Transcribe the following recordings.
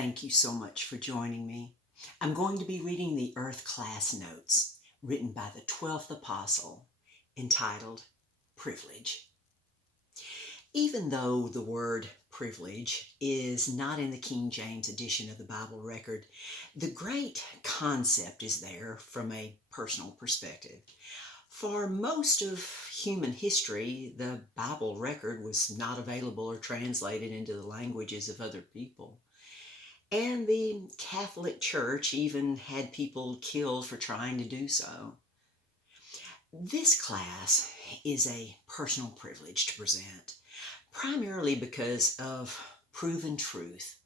Thank you so much for joining me. I'm going to be reading the Earth Class Notes written by the 12th Apostle, entitled Privilege. Even though the word privilege is not in the King James edition of the Bible record, the great concept is there from a personal perspective. For most of human history, the Bible record was not available or translated into the languages of other people. And the Catholic Church even had people killed for trying to do so. This class is a personal privilege to present, primarily because of proven truth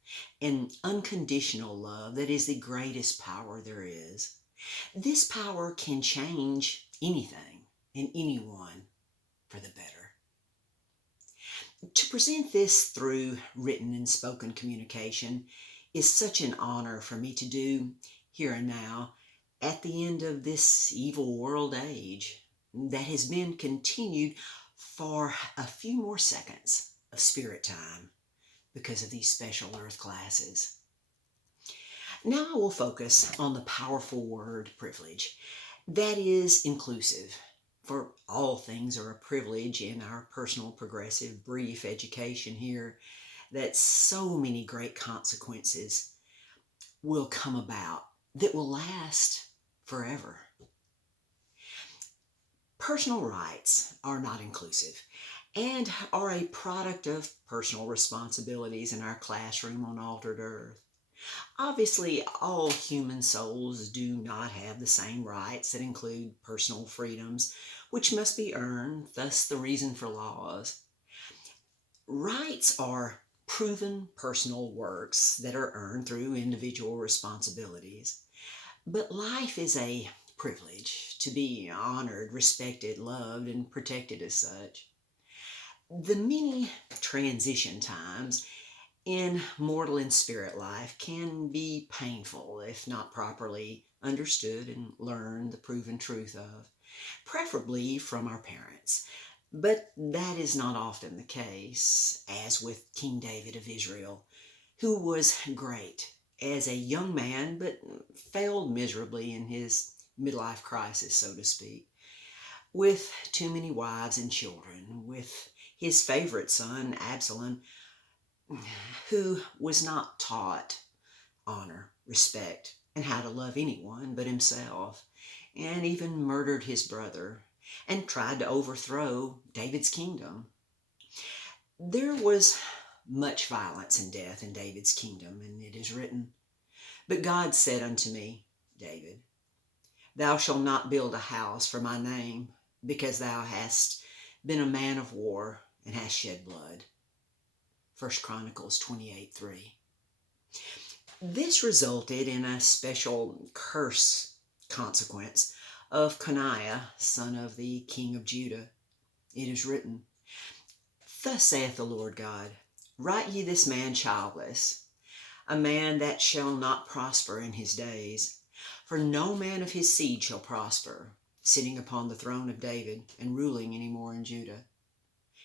and unconditional love that is the greatest power there is. This power can change anything and anyone for the better. To present this through written and spoken communication is such an honor for me to do here and now at the end of this evil world age that has been continued for a few more seconds of spirit time because of these special earth classes. Now I will focus on the powerful word privilege that is inclusive, for all things are a privilege in our personal progressive brief education here, that so many great consequences will come about that will last forever. Personal rights are not inclusive and are a product of personal responsibilities in our classroom on altered earth. Obviously, all human souls do not have the same rights that include personal freedoms, which must be earned, thus the reason for laws. Rights are proven personal works that are earned through individual responsibilities. But life is a privilege to be honored, respected, loved, and protected as such. The many transition times in mortal and spirit life can be painful if not properly understood and learned the proven truth of, preferably from our parents. But that is not often the case, as with King David of Israel, who was great as a young man but failed miserably in his midlife crisis, so to speak, with too many wives and children, with his favorite son, Absalom, who was not taught honor, respect, and how to love anyone but himself, and even murdered his brother and tried to overthrow David's kingdom. There was much violence and death in David's kingdom, and it is written, "But God said unto me, David, thou shalt not build a house for my name, because thou hast been a man of war and hast shed blood." 1 Chronicles 28:3. This resulted in a special curse consequence of Coniah, son of the king of Judah. It is written, "Thus saith the Lord God, write ye this man childless, a man that shall not prosper in his days, for no man of his seed shall prosper, sitting upon the throne of David and ruling any more in Judah."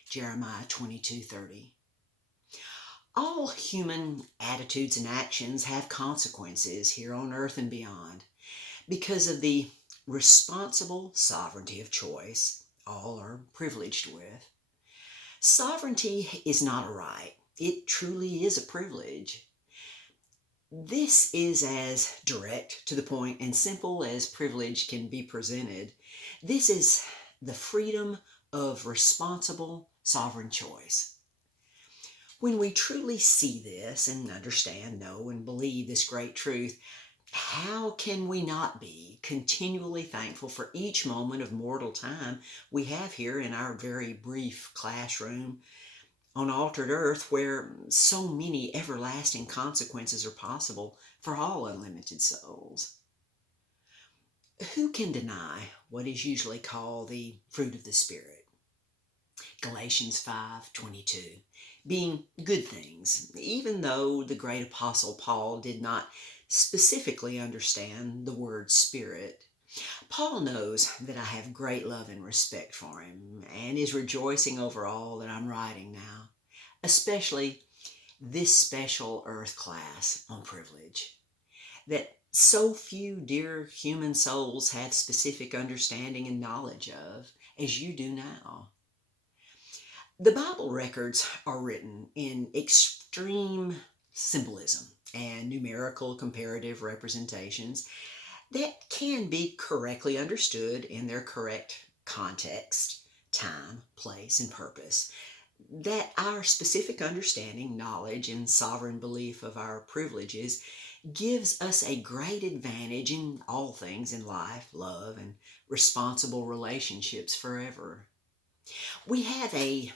Jeremiah 22:30. All human attitudes and actions have consequences here on earth and beyond because of the responsible sovereignty of choice all are privileged with. Sovereignty is not a right. It truly is a privilege. This is as direct, to the point, and simple as privilege can be presented. This is the freedom of responsible sovereign choice. When we truly see this and understand, know, and believe this great truth, how can we not be continually thankful for each moment of mortal time we have here in our very brief classroom on altered earth, where so many everlasting consequences are possible for all unlimited souls? Who can deny what is usually called the fruit of the Spirit? Galatians 5:22, being good things, even though the great apostle Paul did not specifically understand the word spirit. Paul knows that I have great love and respect for him and is rejoicing over all that I'm writing now, especially this special earth class on privilege that so few dear human souls have specific understanding and knowledge of as you do now. The Bible records are written in extreme symbolism and numerical comparative representations that can be correctly understood in their correct context, time, place, and purpose. That our specific understanding, knowledge, and sovereign belief of our privileges gives us a great advantage in all things in life, love, and responsible relationships forever. We have a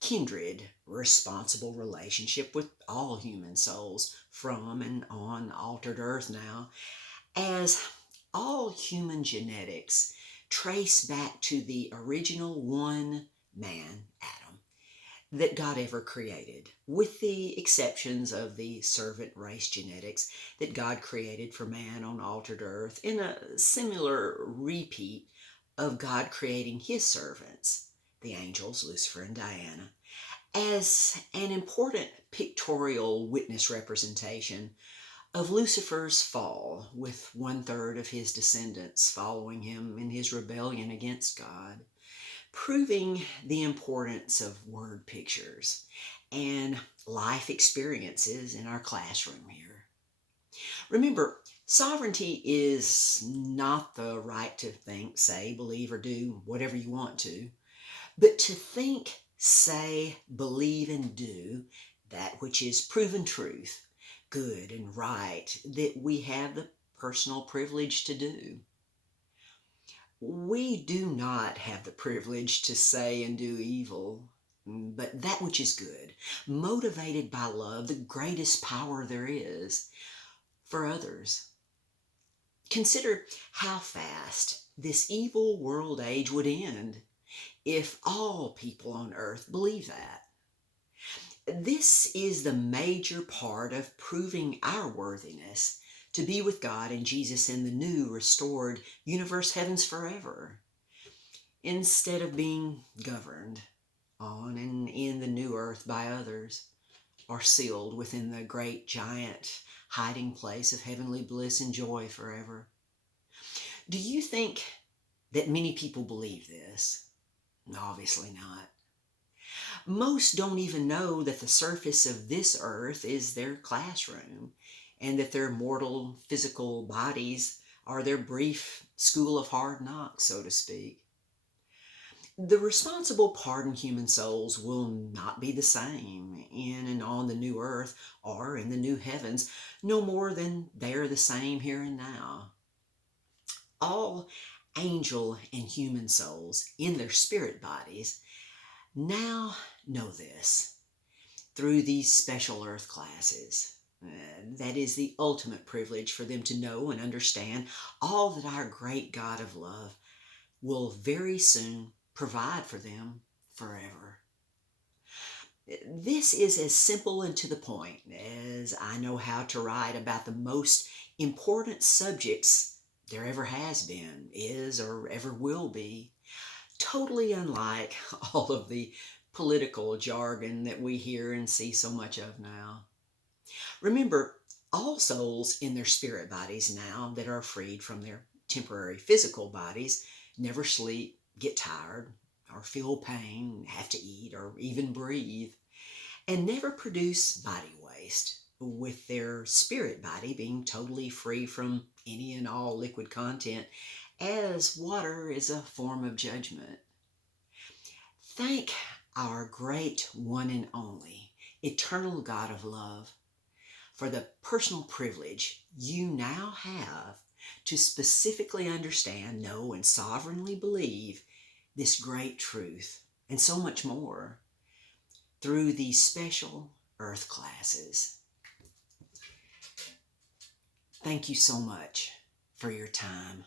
kindred, responsible relationship with all human souls from and on altered earth now, as all human genetics trace back to the original one man, Adam, that God ever created, with the exceptions of the servant race genetics that God created for man on altered earth, in a similar repeat of God creating his servants, the angels, Lucifer and Diana, as an important pictorial witness representation of Lucifer's fall, with 1/3 of his descendants following him in his rebellion against God, proving the importance of word pictures and life experiences in our classroom here. Remember, sovereignty is not the right to think, say, believe, or do whatever you want to, but to think, say, believe, and do that which is proven truth, good and right, that we have the personal privilege to do. We do not have the privilege to say and do evil, but that which is good, motivated by love, the greatest power there is for others. Consider how fast this evil world age would end if all people on earth believe that. This is the major part of proving our worthiness to be with God and Jesus in the new, restored universe heavens forever, instead of being governed on and in the new earth by others, or sealed within the great giant hiding place of heavenly bliss and joy forever. Do you think that many people believe this? Obviously not. Most don't even know that the surface of this earth is their classroom, and that their mortal physical bodies are their brief school of hard knocks, so to speak. The responsible part in human souls will not be the same in and on the new earth or in the new heavens, no more than they are the same here and now. All angel and human souls in their spirit bodies now know this through these special earth classes. That is the ultimate privilege for them to know and understand all that our great God of love will very soon provide for them forever. This is as simple and to the point as I know how to write about the most important subjects there ever has been, is, or ever will be. Totally unlike all of the political jargon that we hear and see so much of now. Remember, all souls in their spirit bodies now that are freed from their temporary physical bodies never sleep, get tired, or feel pain, have to eat, or even breathe, and never produce body waste, with their spirit body being totally free from any and all liquid content, as water is a form of judgment. Thank our great one and only, eternal God of love, for the personal privilege you now have to specifically understand, know, and sovereignly believe this great truth, and so much more, through these special earth classes. Thank you so much for your time.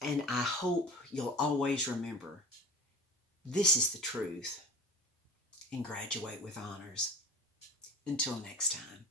And I hope you'll always remember this is the truth and graduate with honors. Until next time.